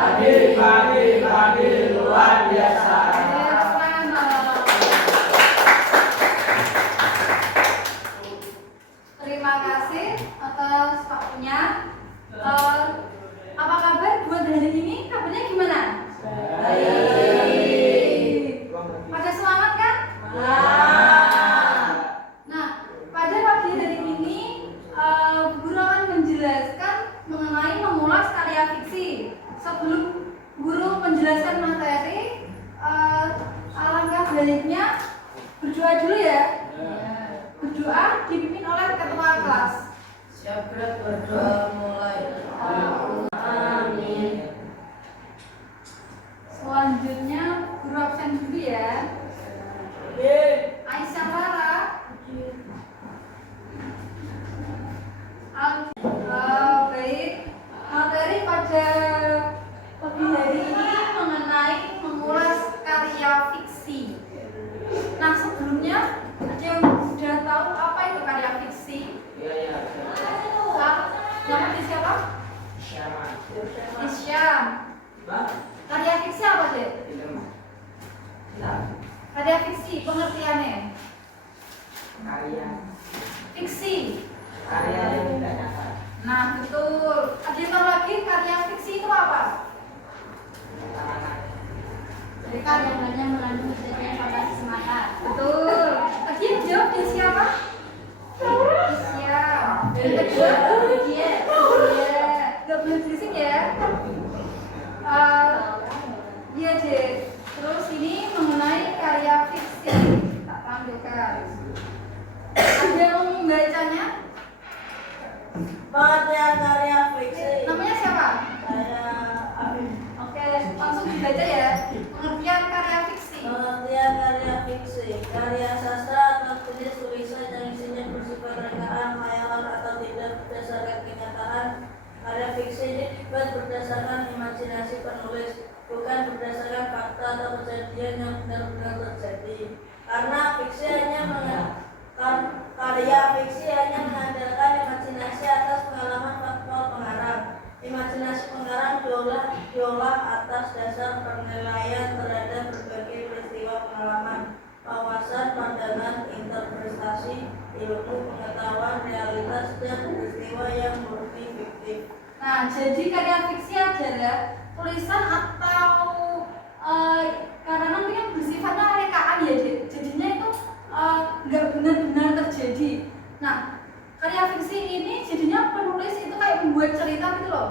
Pagi luar biasa. Terima kasih atas waktunya. Apa kabar buat hari ini? Kabarnya gimana? Baik. Pada semangat kan? Nah, pada pagi hari ini guru akan menjelaskan mengenai mengulas karya fiksi. Sebelum guru menjelaskan materi, alangkah baiknya berdoa dulu ya. Berdoa dipimpin oleh ketua kelas. Siap, berdoa mulai. Amin. Selanjutnya guru absen dulu ya. Aisyah Lara. Baik. Materi pada pagi hari ini mengenai mengulas karya fiksi. Nah, sebelumnya ada yang sudah tahu apa itu karya fiksi? Iya. Nama siapa? Isyam. Karya fiksi apa sih? Karya fiksi pengertiannya? Fiksi. Karya yang tidak nyata. Nah, betul. Ada yang tahu lagi karya fiksi itu apa? Cerita yang hanya mengandung kejadian fantasi semata. Betul. Tadi yang jawab dia siapa? Isyam. Dan kedua dia. Gak boleh berisik ya. Iya deh. Terus ini mengenai karya fiksi. Tak tampilkan. Ada yang membacanya? Karya fiksi. Namanya siapa? Saya Oke, langsung dibaca ya. Pengertian karya fiksi. pengertian karya fiksi. Karya sastra atau jenis tulisan yang isinya bersifat rekaan, khayalan atau tidak berdasarkan kenyataan. Karya fiksi ini dibuat berdasarkan imajinasi penulis, bukan berdasarkan fakta atau kejadian yang benar-benar terjadi. Karena karya fiksi hanya mengandalkan imajinasi atas pengalaman faktual pengarang. Imajinasi pengarang diolah atas dasar penilaian terhadap berbagai peristiwa pengalaman, wawasan, pandangan, interpretasi, ilmu, pengetahuan, realitas, dan peristiwa yang murni fiktif. Nah, jadi karya fiksi adalah tulisan atau karangan yang bersifatnya rekaan ya, jadinya itu nggak benar-benar terjadi. Nah, karya fiksi ini jadinya penulis itu kayak membuat cerita gitu loh.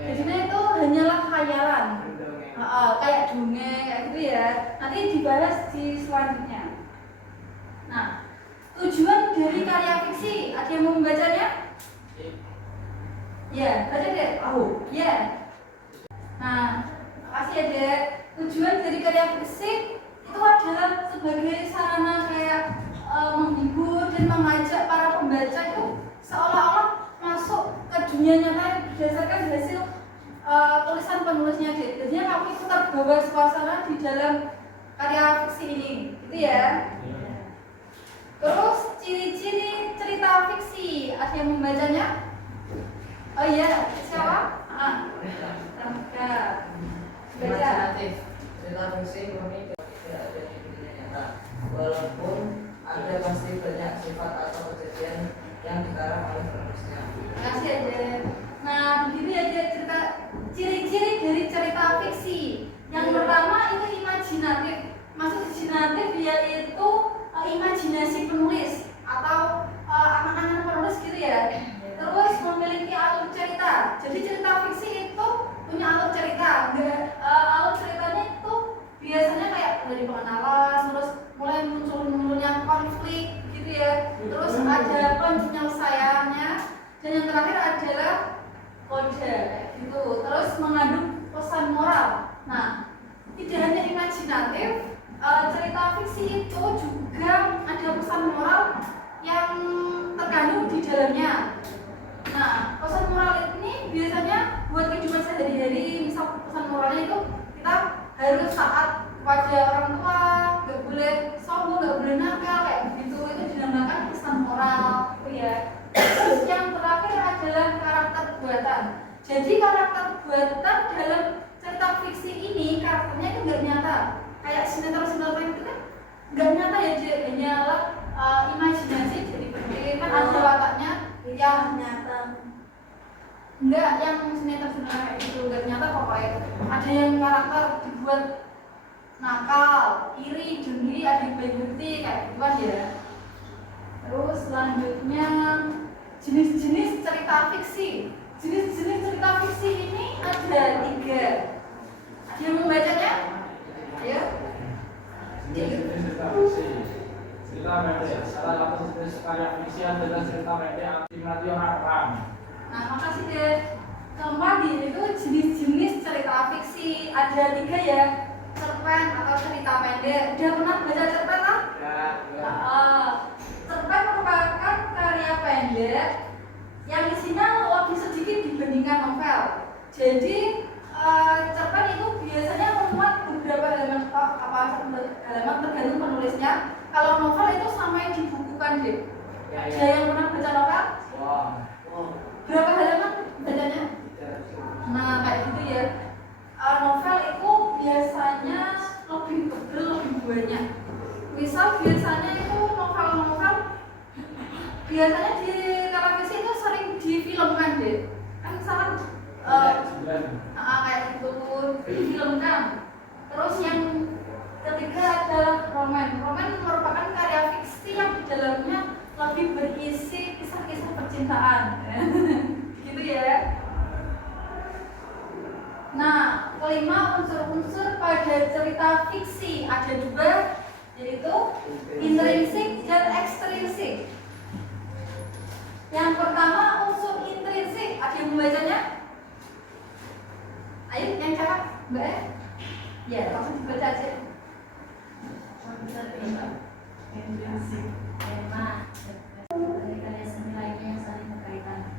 Jadinya itu hanyalah khayalan, kayak dongeng kayak gitu ya. Nanti dibahas di selanjutnya. Nah, tujuan dari karya fiksi, ada yang mau membacanya? Ya, baca deh. Ya. Nah, makasih ya dek. Tujuan dari karya fiksi itu adalah sebagai sarana kayak menghibur dan mengajak para pembaca itu seolah-olah masuk ke dunia nyata berdasarkan hasil tulisan penulisnya deh. Jadinya kamu itu terbawa suasana di dalam karya fiksi ini, gitu ya. Terus ciri-ciri cerita fiksi, ada yang membacanya? Oh iya, siapa? Ramka. Baca. Cerita fiksi murni tidak ada di dunia nyata, walaupun ada pasti banyak sifat atau kejadian yang dikarang oleh penulisnya. Makasih aja. Nah, begini aja cerita ciri-ciri dari cerita fiksi. Yang pertama itu imajinatif. Maksud imajinatif yaitu imajinasi penulis atau angan-angan penulis gitu ya. Terus memiliki alur cerita. Jadi cerita fiksi itu punya alur cerita. Alur ceritanya itu biasanya kayak dari pengenalan, terus mulai munculnya konflik gitu ya. Terus ada penyelesaiannya, dan yang terakhir adalah kode gitu. Terus mengandung pesan moral. Nah, tidak hanya imajinatif, cerita fiksi itu juga ada pesan moral yang terkandung di dalamnya. Nah, pesan moral ini biasanya buat kehidupan sehari-hari. Misal pesan moralnya itu kita harus taat kepada orang tua, nggak boleh sombong, nggak boleh nakal kayak begitu. Itu dinamakan pesan moral, ya. Terus yang terakhir adalah karakter buatan. Jadi karakter buatan dalam kayak gitu. Dan ternyata pokoknya ada yang karakter dibuat nakal, iri, dengki, adik baik bukti kayak gitu kan ya. Terus selanjutnya jenis-jenis cerita fiksi. Jenis-jenis cerita fiksi ini ada 3. Ada yang membacanya? Ayo. Jenis-jenis cerita fiksi. Cerita pendek. Salah satu jenis karya fiksi adalah cerita pendek Ignacio Haram. Nah, makasih deh. Kembali itu jenis-jenis cerita fiksi ada 3 ya. Cerpen atau cerita pendek. Udah pernah baca cerpen lah? Ya. Cerpen merupakan karya pendek yang isinya lebih sedikit dibandingkan novel. Jadi cerpen itu biasanya memuat beberapa halaman tergantung penulisnya. Kalau novel itu sama yang dibukukan deh. Ada yang pernah baca novel? Berapa halaman bacanya? Nah kayak gitu ya. Novel itu biasanya lebih tebal, lebih banyak. Misal biasanya itu novel-novel biasanya di televisi itu sering difilmkan deh. Kan misalkan kayak gitu difilmkan. Terus yang ketiga adalah roman. Roman merupakan karya fiksi yang di dalamnya lebih berisi kisah-kisah percintaan. Gitu ya. Nah, kelima unsur-unsur pada cerita fiksi ada 2, yaitu intrinsik dan ekstrinsik. Yang pertama unsur intrinsik, ada yang membacanya? Ayo, yang cakap, Mbak. Ya, langsung dibaca aja. Intrinsik tema dari karya seni lainnya yang saling berkaitan.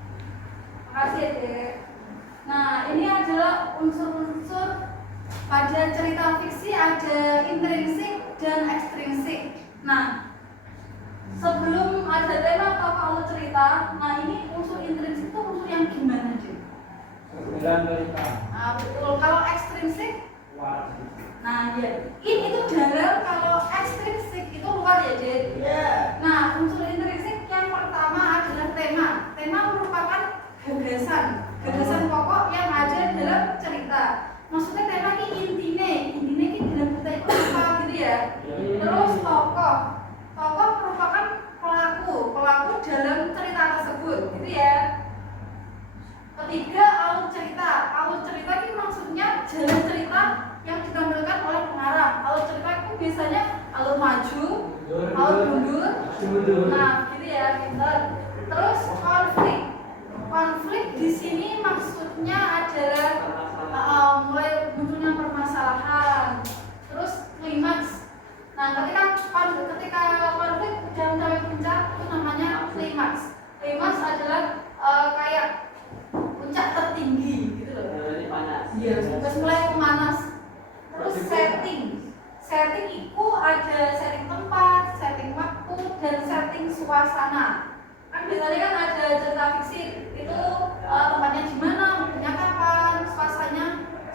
Makasih ya, Dek. Nah, ini adalah unsur-unsur pada cerita fiksi, ada intrinsik dan ekstrinsik. Nah, sebelum ada tema atau alur cerita, nah ini unsur intrinsik itu unsur yang gimana, Dek? Sembilan cerita. Nah, betul. Kalau ekstrinsik, nah ya, ini itu dalam. Kalau ekstrinsik itu luar ya, Dek. Nah, unsur intrinsik yang pertama adalah tema. Tema merupakan gagasan pokok yang ada dalam cerita. Maksudnya tema ini intine dalam cerita itu apa gitu ya. Terus tokoh merupakan pelaku dalam cerita tersebut gitu ya. Ketiga, alur cerita ini maksudnya jalan cerita yang ditampilkan oleh pengarang. Alur cerita itu biasanya alur maju, alur mundur. Nah, gitu ya, pinter. Terus konflik di sini maksudnya adalah mulai munculnya permasalahan. Terus klimaks. Nah, ketika konflik sudah mencapai puncak itu namanya klimaks. Klimaks adalah kayak puncak tertinggi gitu loh. Iya, terus mulai memanas. Terus setting itu ada setting tempat, setting waktu, dan setting suasana. Kan biasanya kan ada cerita fiksi itu tempatnya di mana, waktunya kapan,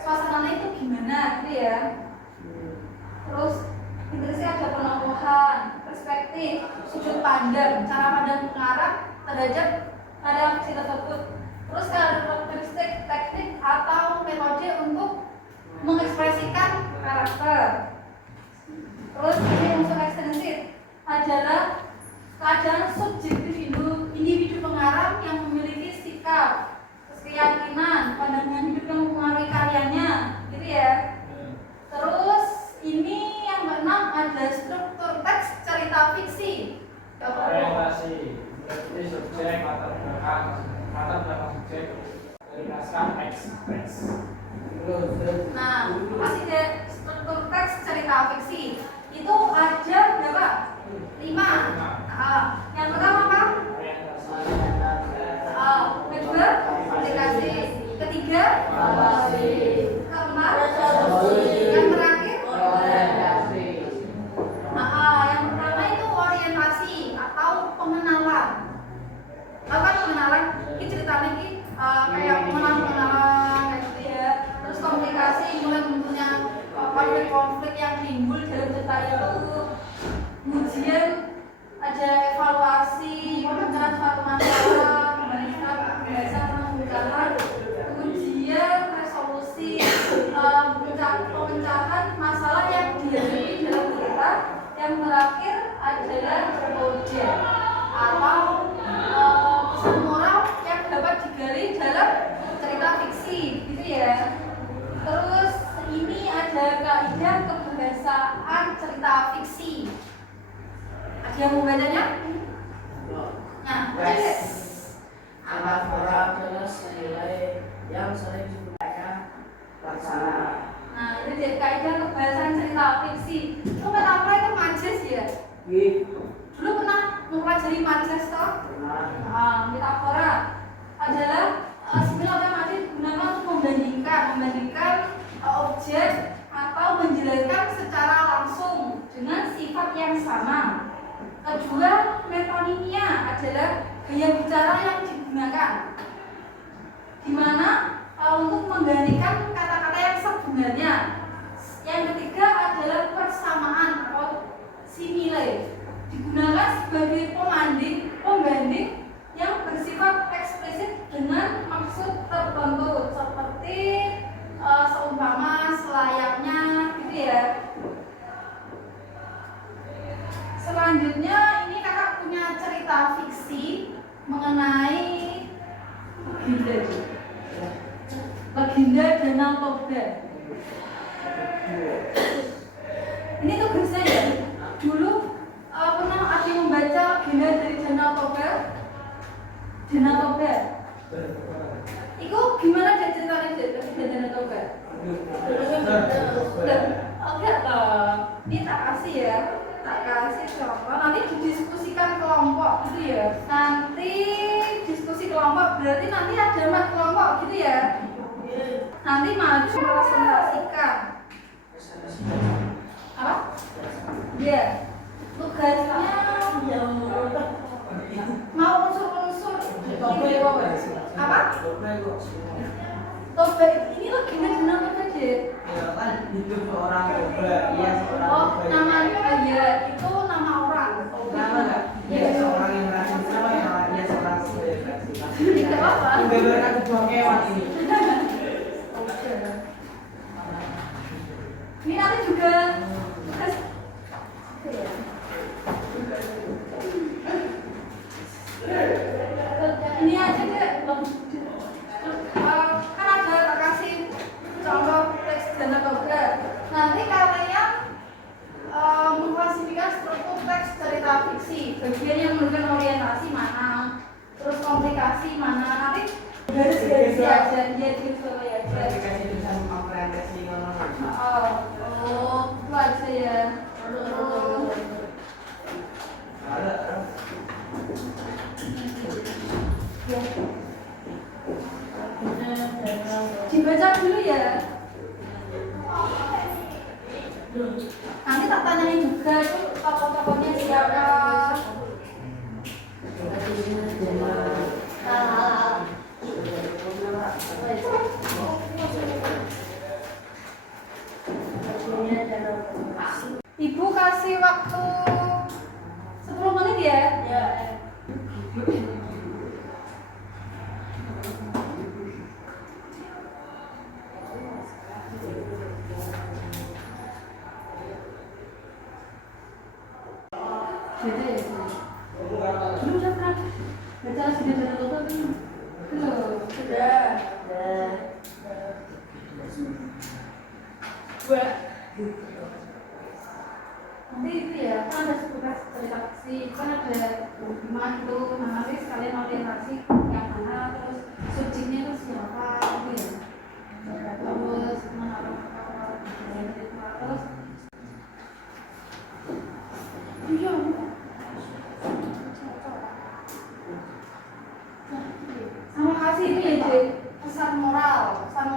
suasananya itu gimana gitu ya. Terus intrinsik ada penokohan, perspektif, sudut pandang, cara pandang pengarang terhadap karya fiksi tersebut. Terus karakteristik teknik atau metode untuk mengekspresikan karakter. Terus ini unsur ekstrinsik adalah keadaan subjektif individu pengarang yang memiliki sikap, keyakinan, pandangan hidup yang mempengaruhi karyanya, gitu ya. Terus ini yang keenam ada struktur teks cerita fiksi. Orientasi, berarti subjek, latar belakang subjek dari naskah teks. Nah, pasti deh struktur teks cerita fiksi itu ada berapa? 5. Yang pertama apa? Kedua, aplikasi. Ketiga, keempat, yang terakhir, yang pertama itu orientasi atau pengenalan. Apa pengenalan? Ini ceritanya ini kayak pengenalan kayak gitu ya. Terus komunikasi, mulai munculnya konflik-konflik yang timbul dalam cerita itu. Kemudian ada evaluasi, pemecahan suatu masalah, pembahasan, kemudian pemecahan masalah yang dihadapi dalam cerita. Yang terakhir adalah objek atau pesan moral yang dapat digali dalam cerita fiksi, gitu ya. Terus ini ada kaidah kebahasaan cerita fiksi. Ada yang mau bacanya? Nah, Yes. Anafora adalah nilai yang sering digunakan laksana. nah ini jadi kaidah kebahasaan cerita fiksi. Itu metafora itu majas ya? Dulu pernah mempelajari majas toh? Nah, metafora adalah simbol atau majas digunakan untuk membandingkan objek atau menjelaskan secara langsung dengan sifat yang sama. Kedua, metonimia adalah gaya bicara yang digunakan, di mana untuk menggantikan kata-kata yang sebenarnya. Yang ketiga adalah persamaan atau simile, digunakan sebagai pembanding yang bersifat eksplisit dengan maksud tertentu, seperti seumpama, selayaknya, gitu ya. Selanjutnya ini kakak punya cerita fiksi mengenai legenda Danau Toba. Ini tugasnya ya. Dulu pernah ada yang membaca legenda dari Danau Toba? Danau Toba. Itu gimana dia ceritanya legenda Danau Toba? Enggak toh. Ini tak kasih ya. Tak kasih contoh, nanti didiskusikan kelompok gitu ya. Nanti diskusi kelompok berarti nanti ada mat kelompok gitu ya. Nanti maju presentasikan. Apa? Iya. Tugasnya mau unsur-unsur apa? Toba ini lo gimana kenapa deh? Ya kan hidup orang Toba, iya seorang Oh, Toba. namanya ya itu nama orang. Nama nggak? Iya seorang yang berhasil sama yang lainnya seorang Toba yang berhasil. Tidak apa. Membeberkan kedua kewan ini. Ini nanti juga ini aja deh. Kan ada tak kasih contoh teks Danau Toba. Nanti kalian mengklasifikasi struktur teks cerita fiksi. Bagian yang menunjukkan orientasi mana, terus komplikasi mana. Nanti garis-garis aja, dia visual aja. Dikasih tulisan komprehensi ngono. Oh, itu aja ya. Ya. Dibaca dulu ya. Nanti tak tanyain juga itu tokoh-tokohnya siapa. Ibu kasih waktu 10 menit ya? Ya. Beda ya sih. Belum udah pernah baca sudah Danau Toba belum? Belum. Sudah. Nanti itu ya, kan ada tugas cerita fiksi, kan ada 5 itu, nah nanti sekalian orientasi yang mana, terus subjeknya itu siapa, gitu ya. Terus mana terus iya. Sama kasih ini ya, Jay, pesan moral kan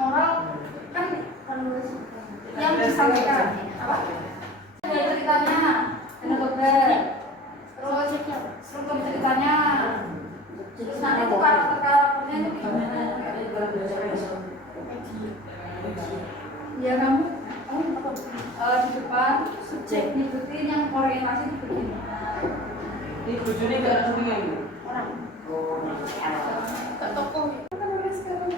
yang disampaikan apa? Ceritanya Danau Toba, terus struktur ceritanya, terus nanti itu karakternya itu gimana? Ya kamu di depan subjek ngikutin yang orientasi itu begini. Ini bojone gak ada syutingnya ini? Orang. Oh, Tak toko. Kan udah sekarang.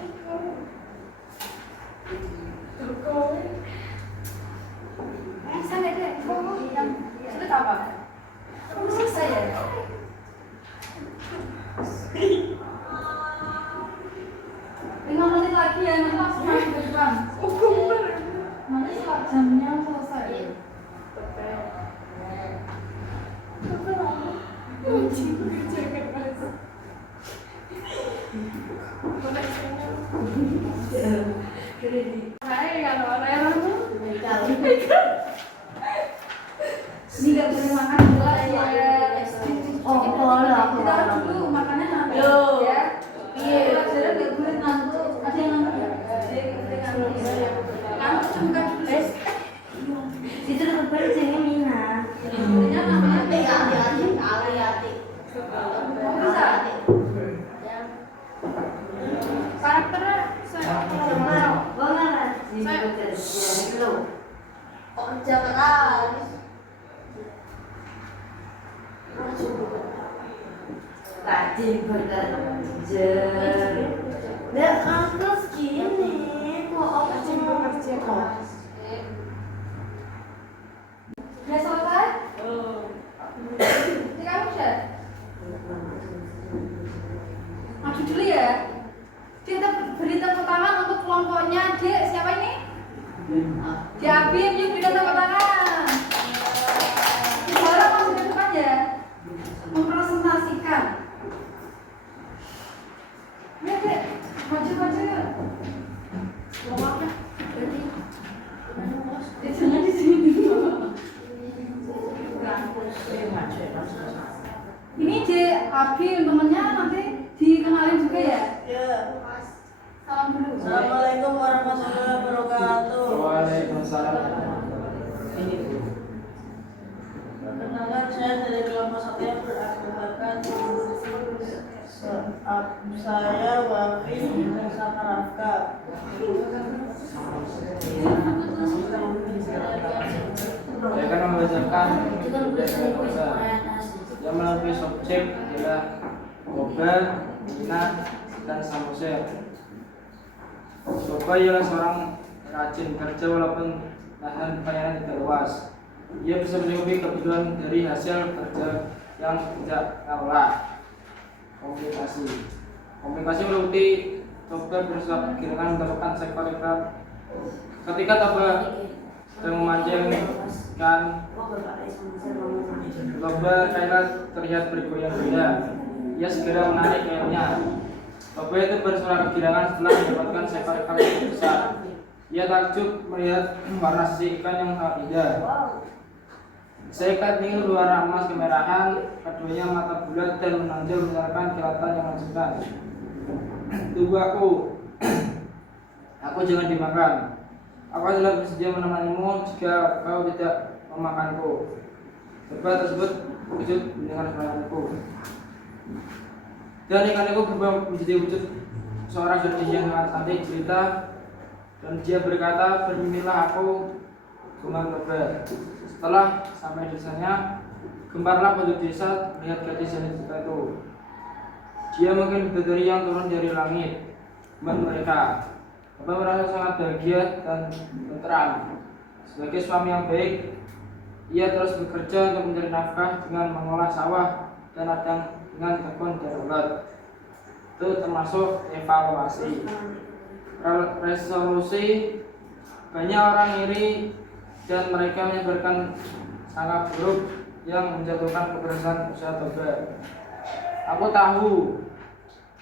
Toko. jamnya selesai. Ini nggak boleh makan dua ya. Oh, boleh, aku Kita makan. dulu makannya nanti. Yo. Ya. Iya. Pelajaran nggak boleh ngantuk. Ada yang ngantuk ya? Ada yang ngantuk. Ngantuk cuma kan dulu. Itu depan sini Mina. Ini namanya Aliyati. bisa. Karakternya Kok kerja keras? Tadi bekerja. Dia terus gini, kok aku kerja keras? udah selesai? Ini kamu sudah? Maju dulu ya. Kita beri tepuk tangan untuk kelompoknya Dek. Siapa ini? Di Abim, yuk berikan tepuk tangan. Saudara masuk ke depan ya. Mempresentasikan. Ya Dek, maju yuk. Kelompoknya. Jadi jangan di sini. Ini Dek Abim, temennya nanti dikenalin juga ya. Ya. Salam dulu. Assalamualaikum warahmatullahi wabarakatuh. Waalaikumsalam. Perkenalkan, saya dari kelompok 1 yang beranggotakan saya Wafi sama Rafka. Saya akan membacakan yang melalui subjek adalah Koba, Mina, dan Samosir. Koba ialah seorang rajin kerja walaupun lahan pelayanan tidak luas. Ia bisa mencukupi kebutuhan dari hasil kerja yang tidak kalah. Komunikasi meliputi Koba berusaha dengan mendapatkan sektor ikan. Ketika Koba sedang memancing ikan, Koba kailan terlihat bergoyang-goyang. Ia segera menarik kailnya. Koba itu bersuara kegirangan setelah mendapatkan seekor ikan yang besar. Ia takjub melihat warna sisi ikan yang sangat indah. Seikat ini berwarna emas kemerahan, keduanya mata bulat dan menonjol mengeluarkan kilatan yang menakjubkan. Tunggu aku jangan dimakan. Aku adalah bersedia menemanimu jika kau tidak memakanku. Koba tersebut wujud mendengar permintaanku. Dan ikan itu berubah menjadi wujud seorang gadis yang sangat cantik jelita, dan dia berkata, "Bermimpilah aku," gumam Koba. Setelah sampai desanya, gemparlah penduduk desa melihat gadis yang jelita itu. Dia mungkin bidadari yang turun dari langit. Mereka Koba merasa sangat bahagia dan tenteram. Sebagai suami yang baik, ia terus bekerja untuk mencari nafkah dengan mengolah sawah dan ladang dengan tekun darurat. Itu termasuk evaluasi. Resolusi, banyak orang iri dan mereka menyebarkan sangat buruk yang menjatuhkan keberhasilan usaha Koba. Aku tahu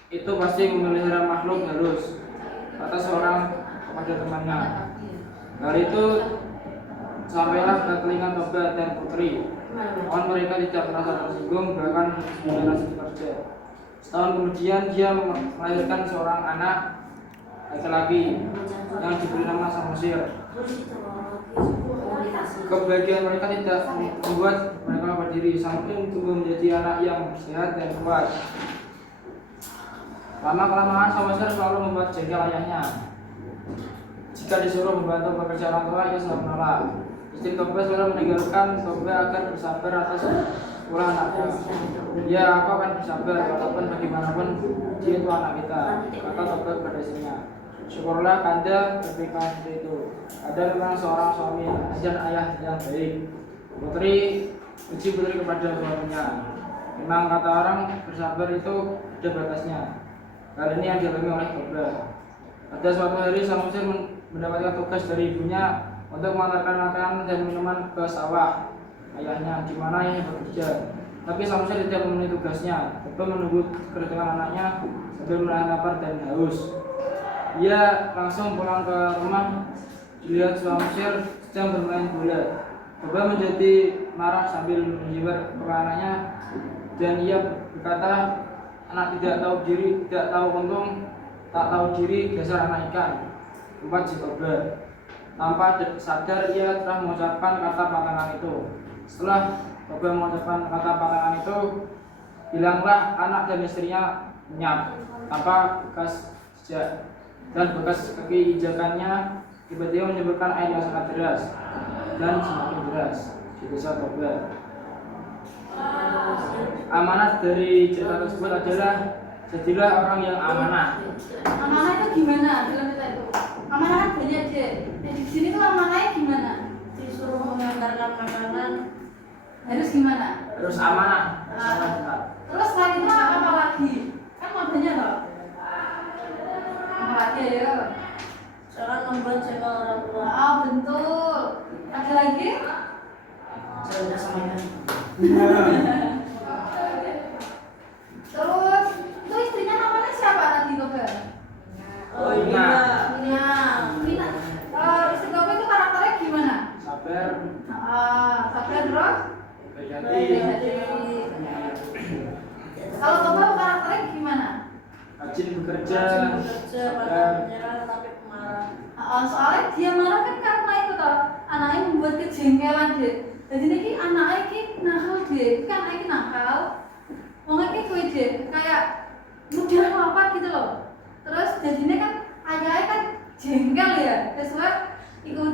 itu pasti memelihara makhluk halus, kata seorang kepada temannya. Hal itu sampailah ke telinga Koba dan Putri. Namun mereka tidak merasa tersinggung, bahkan menjalani kerja. Setahun kemudian dia melahirkan seorang anak laki-laki yang diberi nama Samosir. Kebahagiaan mereka tidak membuat mereka berdiri, sampai tumbuh menjadi anak yang sehat dan kuat. Lama-kelamaan Samosir selalu membuat jengkel ayahnya. Jika disuruh membantu pekerjaan orang tua, ia selalu menolak. Istri Koba selalu meninggalkan Koba agar bersabar atas ulah anaknya. Ya, aku akan bersabar walaupun bagaimanapun dia itu anak kita, kata Koba kepada istrinya. Syukurlah Kanda berpikiran seperti itu. Ada memang seorang suami dan ayah yang baik. Putri puji Putri kepada suaminya. Memang kata orang bersabar itu ada batasnya. Hal ini yang dialami oleh Koba. Pada suatu hari Samosir mendapatkan tugas dari ibunya untuk mengantarkan makanan dan minuman ke sawah ayahnya, di mana ayahnya bekerja. Tapi Samsul tidak memenuhi tugasnya, tetap menunggu kedatangan anaknya sambil menahan lapar dan haus. Ia langsung pulang ke rumah, dilihat Samsul sedang bermain bola. Bapa menjadi marah sambil menjiwer ke anaknya, dan ia berkata, anak tidak tahu diri, tidak tahu untung, tak tahu diri, dasar anak ikan. Umpat si Baba. Tanpa sadar ia telah mengucapkan kata pantangan itu. Setelah Baba mengucapkan kata pantangan itu, hilanglah anak dan istrinya lenyap tanpa bekas jejak, dan bekas kaki injakannya tiba-tiba menyebabkan air yang sangat deras dan semakin deras di desa Baba. Amanat dari cerita tersebut adalah jadilah orang yang amanah. Amanah itu gimana dalam cerita itu? Amanah kan banyak deh. Nah, di sini tuh amanahnya gimana? Disuruh mengantarkan makanan. Harus gimana? Terus amanah. Terus selain itu apa lagi? Kan modelnya loh. Apa lagi ya? Jangan membuat jengkel orang tua. Oh betul. Ada lagi? Terus itu istrinya namanya siapa tadi Baba? Oh, Mina. Mina. Istri Baba itu karakternya gimana? Sabar. Sabar terus? Berhati. Kalau Baba karakternya gimana? Rajin bekerja. Bekerja pada menyerah tapi pemarah. Soalnya dia marah kan karena itu toh anaknya membuat kejengkelan deh. Jadi ini anaknya ini nakal deh, kan anaknya nakal. Ngomongnya gue deh, kayak mudah apa gitu loh. Terus jadinya kan ayahnya kan jengkel ya. Terus ikut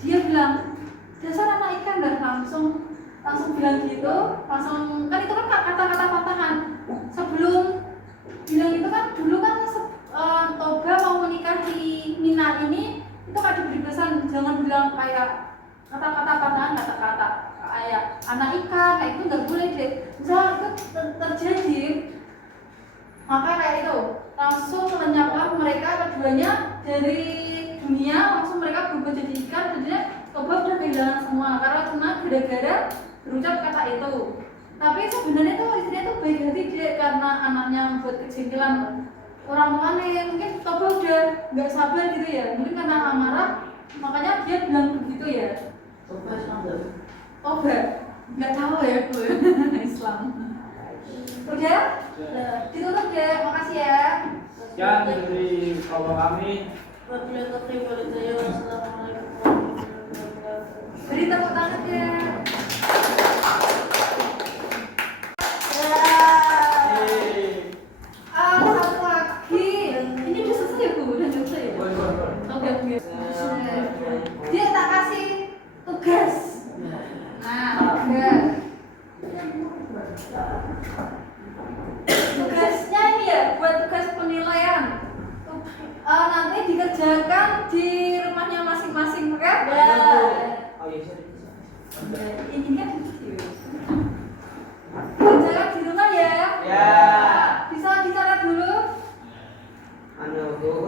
dia bilang dasar anak ikan dah langsung bilang gitu, langsung kan itu kan kata-kata pantangan. Sebelum bilang itu kan dulu kan Toba mau menikahi Mina ini itu kan diberi pesan jangan bilang kayak kata-kata pantangan, kata-kata kayak anak ikan kayak itu nggak boleh deh. Misal itu terjadi maka kayak itu langsung lenyaplah mereka keduanya dari dunia, langsung mereka berubah jadi ikan. Jadinya Toba udah kehilangan semua karena gara-gara berucap kata itu. Tapi sebenarnya tuh istrinya tuh baik hati deh karena anaknya buat kejengkelan orang tuanya. Mungkin Toba udah nggak sabar gitu ya, mungkin karena amarah makanya dia bilang begitu ya. Toba nggak tahu ya gue Islam. Udah? Ditutup deh, makasih ya. Sekian dari kelompok kami. Wabillahi taufiq wal hidayah. Wassalamualaikum warahmatullahi wabarakatuh. Beri tepuk tangan ya. Satu lagi. Ini udah selesai ya Bu? Udah selesai ya? Oke. Dia tak kasih tugas. Nah, tugas. Tugasnya ini ya buat tugas penilaian. Nanti dikerjakan di rumahnya masing-masing, oke? Ya. Ini kan kerjakan di rumah ya. Ya. Bisa bicara dulu.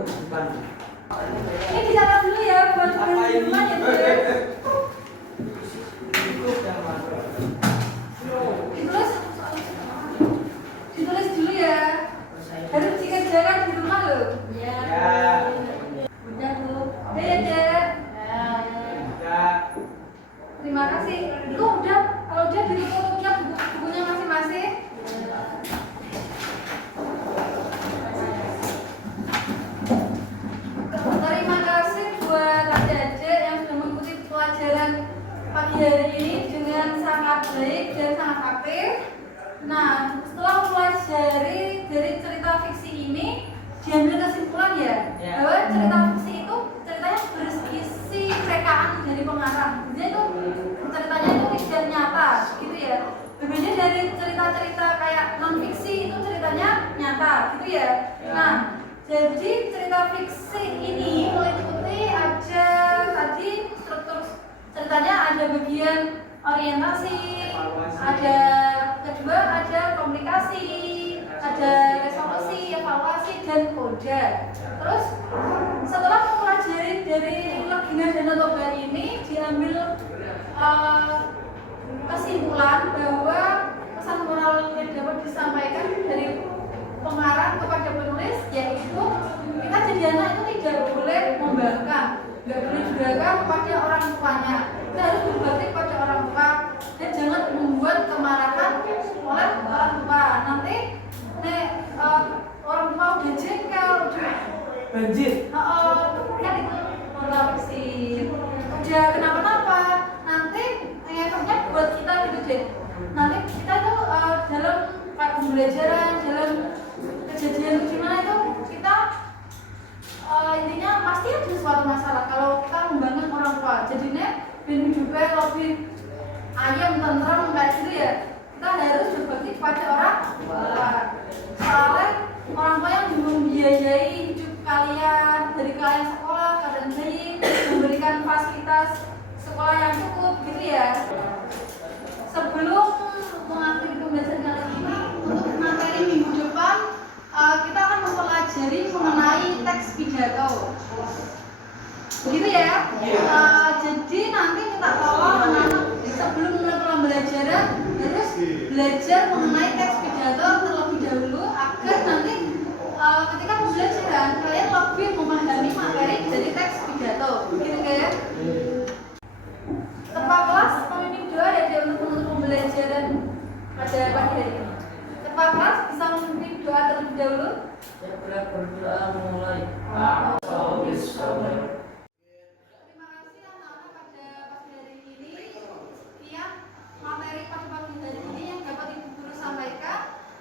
Bukan. Ini bicara dulu ya buat tugas di rumah ya. Ditulis dulu ya. Harus dikerjakan di rumah loh. Ya. Udah Bu. Ya, Dek. Ya. Terima kasih. Itu udah, kalau udah ditutup bukunya masing-masing. Terima kasih buat adik-adik yang sudah mengikuti pelajaran pagi hari ini dengan sangat baik dan sangat aktif. Nah, setelah mempelajari dari cerita fiksi ini, diambil kesimpulan ya, bahwa cerita fiksi itu ceritanya berisi rekaan dari pengarang. Jadi itu ceritanya itu tidak nyata, gitu ya. Berbeda dari cerita-cerita kayak non fiksi itu ceritanya nyata, gitu ya. Nah, jadi cerita fiksi ini meliputi ada tadi struktur ceritanya, ada bagian orientasi, ada kedua ada komunikasi, ada resolusi, evaluasi dan kode. Terus setelah mempelajari dari Legenda Danau Toba ini diambil kesimpulan bahwa pesan moral yang dapat disampaikan dari pengarang kepada penulis yaitu kita jadi anak itu tidak boleh membangkang, nggak boleh durhaka kepada orang tuanya, kita harus berbakti kepada orang tua dan jangan membuat kemarahan oleh orang tua. Nanti orang tua udah jengkel, Banjir. kan itu moral sih udah kenapa-napa nanti efeknya buat kita gitu deh. Nanti kita tuh dalam pembelajaran, dalam kejadian gimana itu kita intinya pasti ada suatu masalah kalau kita membangun orang tua. Jadinya ben hidupnya lebih ayam tentrem kayak gitu ya. Kita harus berbakti kepada orang tua. Soalnya orang tua yang membiayai hidup kalian dari kalian sekolah, kalian baik, memberikan fasilitas sekolah yang cukup gitu ya. Sebelum mengakhiri pembelajaran kali ini, untuk materi minggu depan kita akan mempelajari mengenai teks pidato. Begitu ya? Jadi nanti minta tolong anak-anak sebelum mulai pembelajaran harus belajar mengenai teks pidato terlebih dahulu agar nanti ketika pembelajaran kalian lebih memahami materi dari teks pidato. Begitu ya? Ketua kelas memimpin doa ya untuk pembelajaran pada pagi hari ini. Ketua kelas bisa memimpin doa terlebih dahulu. Yang berat berdoa mulai. Terima kasih anak-anak pada pagi hari ini. Sekian materi pada pagi hari ini yang dapat Ibu Guru sampaikan.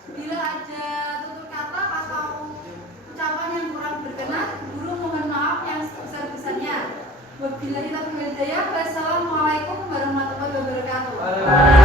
Bila ada tutur kata atau ucapan yang kurang berkenan, Guru mohon maaf yang sebesar-besarnya. Wabillahi taufiq wal hidayah. Wassalamualaikum warahmatullahi wabarakatuh.